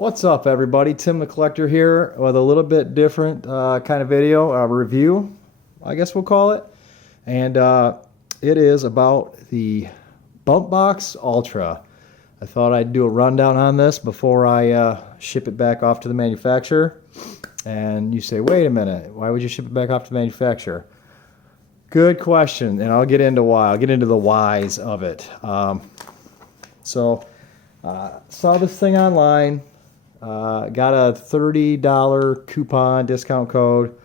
What's up, everybody? Tim the Collector here with a little bit different kind of video, review, I guess we'll call it. And it is about the Bumpboxx Ultra. I thought I'd do a rundown on this before I ship it back off to the manufacturer. And you say, wait a minute, why would you ship it back off to the manufacturer? Good question, and I'll get into why. I'll get into the whys of it. Saw this thing online. Got a $30 coupon discount code.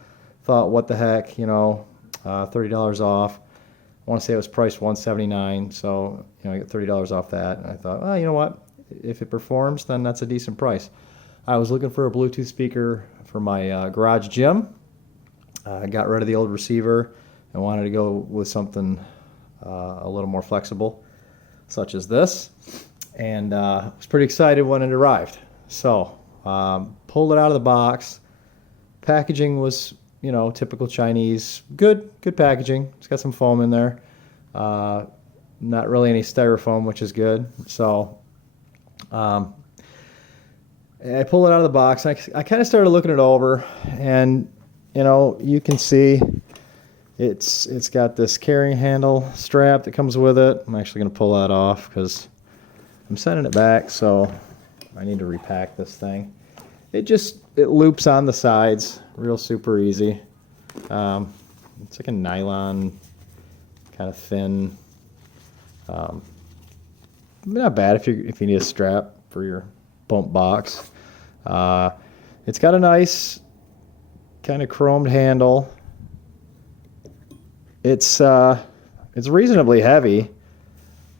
Thought, what the heck, you know, $30 off. I want to say it was priced $179, so you know, I get $30 off that. And I thought, well, you know what? If it performs, then that's a decent price. I was looking for a Bluetooth speaker for my garage gym. I got rid of the old receiver and wanted to go with something a little more flexible, such as this. And I was pretty excited when it arrived. So, pulled it out of the box. Packaging was, you know, typical Chinese. Good packaging. It's got some foam in there. Not really any styrofoam, which is good. So, I pulled it out of the box. I kind of started looking it over, and you know, you can see it's got this carrying handle strap that comes with it. I'm actually going to pull that off because I'm sending it back, so I need to repack this thing. It loops on the sides, real super easy. It's like a nylon, kind of thin. Not bad if you need a strap for your Bumpboxx. It's got a nice kind of chromed handle. It's reasonably heavy.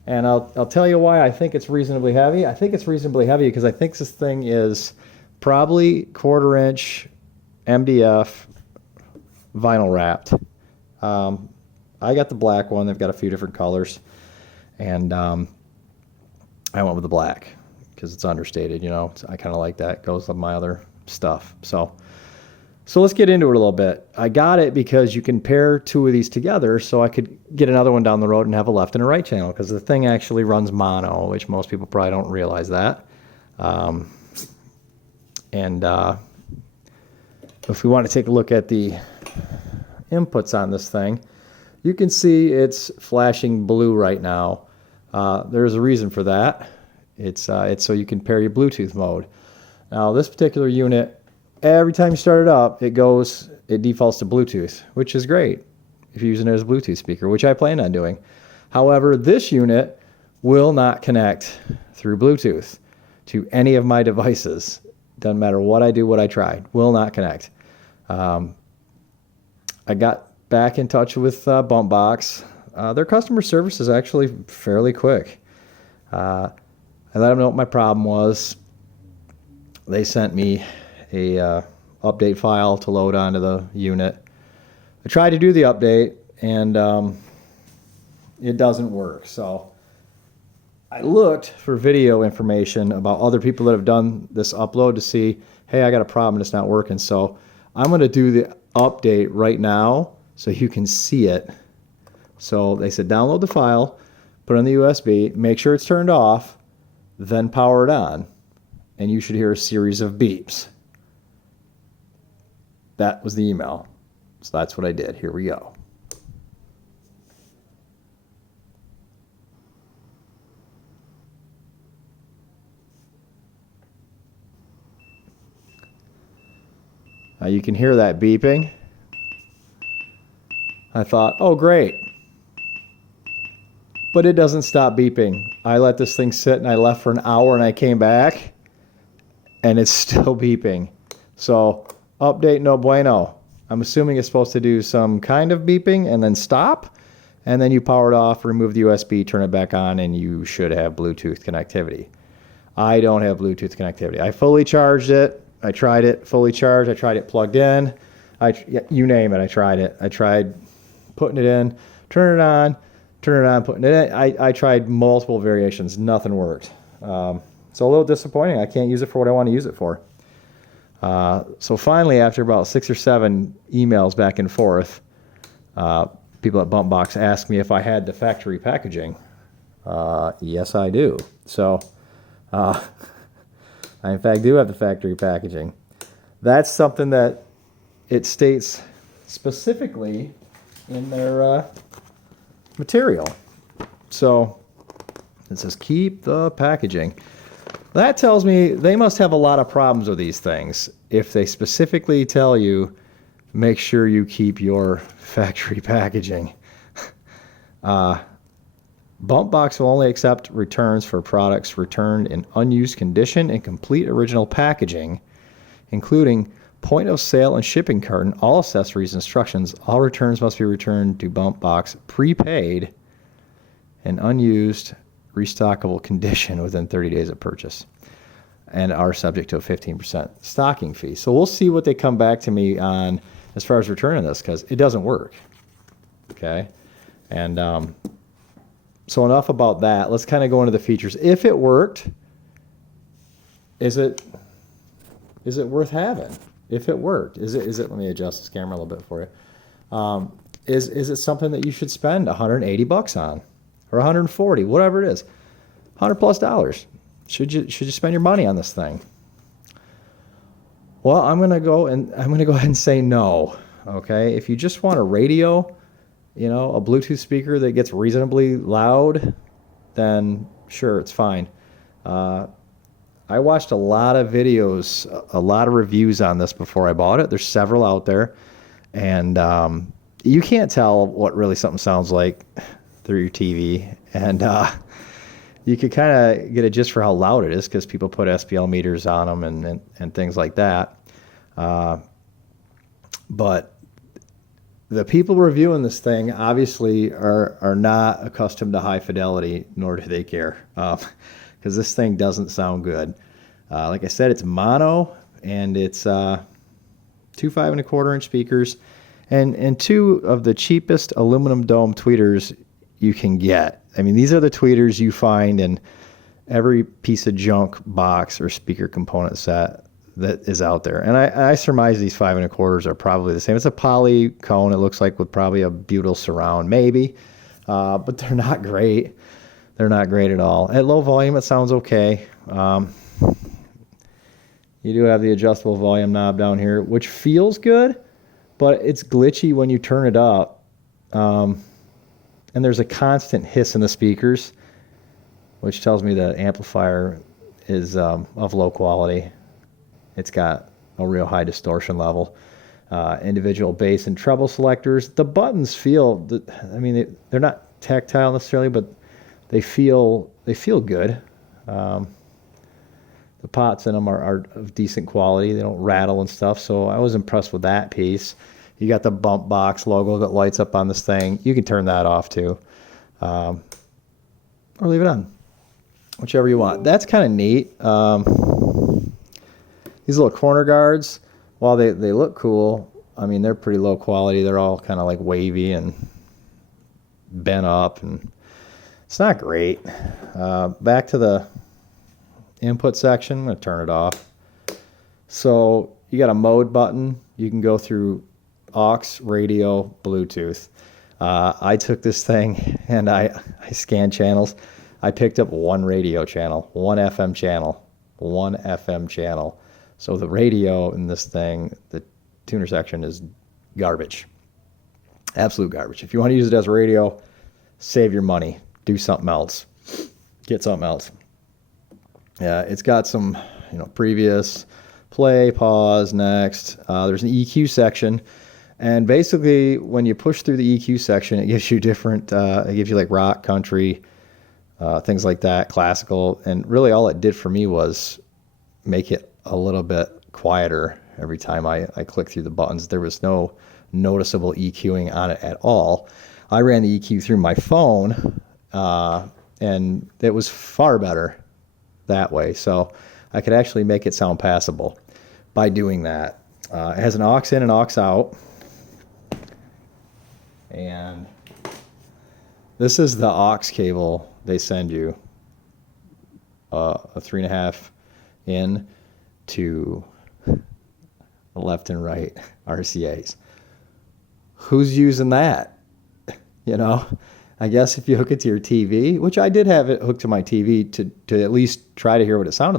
And I'll tell you why I think it's reasonably heavy. I think it's reasonably heavy because I think this thing is probably 1/4 inch MDF vinyl wrapped. I got the black one. They've got a few different colors. And I went with the black because it's understated, you know. I kind of like that. It goes with my other stuff. So let's get into it a little bit. I got it because you can pair two of these together so I could get another one down the road and have a left and a right channel, because the thing actually runs mono, which most people probably don't realize that. If we want to take a look at the inputs on this thing, you can see it's flashing blue right now. There's a reason for that. It's so you can pair your Bluetooth mode. Now this particular unit, every time you start it up, it defaults to Bluetooth, which is great if you're using it as a Bluetooth speaker, which I plan on doing. However, this unit will not connect through Bluetooth to any of my devices. Doesn't matter what I do, what I tried, will not connect. I got back in touch with Bumpboxx. Their customer service is actually fairly quick. I let them know what my problem was. They sent me a update file to load onto the unit. I tried to do the update, and it doesn't work. So I looked for video information about other people that have done this upload to see, hey, I got a problem and it's not working. So I'm going to do the update right now so you can see it. So they said download the file, put it on the USB, make sure it's turned off, then power it on, and you should hear a series of beeps. That was the email. So that's what I did. Here we go. Now you can hear that beeping. I thought, oh great. But it doesn't stop beeping. I let this thing sit and I left for an hour and I came back and it's still beeping. So update no bueno. I'm assuming it's supposed to do some kind of beeping and then stop, and then you power it off, remove the USB, turn it back on, and you should have Bluetooth connectivity. I don't have Bluetooth connectivity. I fully charged it. I tried it fully charged. I tried it plugged in. You name it, I tried it. I tried putting it in, turn it on, putting it in. I tried multiple variations. Nothing worked. So a little disappointing. I can't use it for what I want to use it for. So finally, after about 6 or 7 emails back and forth, people at Bumpboxx asked me if I had the factory packaging. Yes, I do. So I, in fact, do have the factory packaging. That's something that it states specifically in their material. So it says keep the packaging. That tells me they must have a lot of problems with these things if they specifically tell you make sure you keep your factory packaging. Bumpboxx will only accept returns for products returned in unused condition and complete original packaging, including point of sale and shipping carton, all accessories, instructions. All returns must be returned to Bumpboxx prepaid and unused, restockable condition within 30 days of purchase, and are subject to a 15% stocking fee. So we'll see what they come back to me on as far as returning this, because it doesn't work. Okay, and so enough about that. Let's kind of go into the features. If it worked, is it worth having? If it worked, is it? Let me adjust this camera a little bit for you. Is it something that you should spend $180 on, or 140, whatever it is, $100+? Should you spend your money on this thing? Well, I'm gonna go ahead and say no. Okay, if you just want a radio, you know, a Bluetooth speaker that gets reasonably loud, then sure, it's fine. I watched a lot of videos, a lot of reviews on this before I bought it. There's several out there, and you can't tell what really something sounds like through your TV, and you could kind of get a gist for how loud it is because people put SPL meters on them and things like that. But the people reviewing this thing obviously are not accustomed to high fidelity, nor do they care, because this thing doesn't sound good. Like I said, it's mono, and it's 2 5.25-inch speakers, and two of the cheapest aluminum dome tweeters you can get. I mean, these are the tweeters you find in every piece of junk box or speaker component set that is out there. And I surmise these 5.25s are probably the same. It's a poly cone, it looks like, with probably a butyl surround, maybe. But they're not great. They're not great at all. At low volume, it sounds okay. You do have the adjustable volume knob down here, which feels good, but it's glitchy when you turn it up. And there's a constant hiss in the speakers, which tells me the amplifier is of low quality. It's got a real high distortion level. Individual bass and treble selectors. The buttons feel, I mean, they're not tactile necessarily, but they feel good. The pots in them are of decent quality. They don't rattle and stuff, so I was impressed with that piece. You got the Bumpboxx logo that lights up on this thing. You can turn that off too, or leave it on, whichever you want. That's kind of neat. These little corner guards, while they look cool, I mean, they're pretty low quality. They're all kind of like wavy and bent up, and it's not great. Back to the input section. I'm going to turn it off. So you got a mode button. You can go through aux, radio, Bluetooth. I took this thing and I scanned channels. I picked up one radio channel, one FM channel. So the radio in this thing, the tuner section, is garbage. Absolute garbage. If you want to use it as a radio, save your money. Do something else. Get something else. Yeah, it's got some, previous, play, pause, next. There's an EQ section. And basically, when you push through the EQ section, it gives you different, it gives you like rock, country, things like that, classical. And really all it did for me was make it a little bit quieter every time I click through the buttons. There was no noticeable EQing on it at all. I ran the EQ through my phone, and it was far better that way. So I could actually make it sound passable by doing that. It has an aux in and aux out. And this is the aux cable they send you, a 3.5 in to the left and right RCAs. Who's using that? I guess if you hook it to your TV, which I did have it hooked to my TV to at least try to hear what it sounded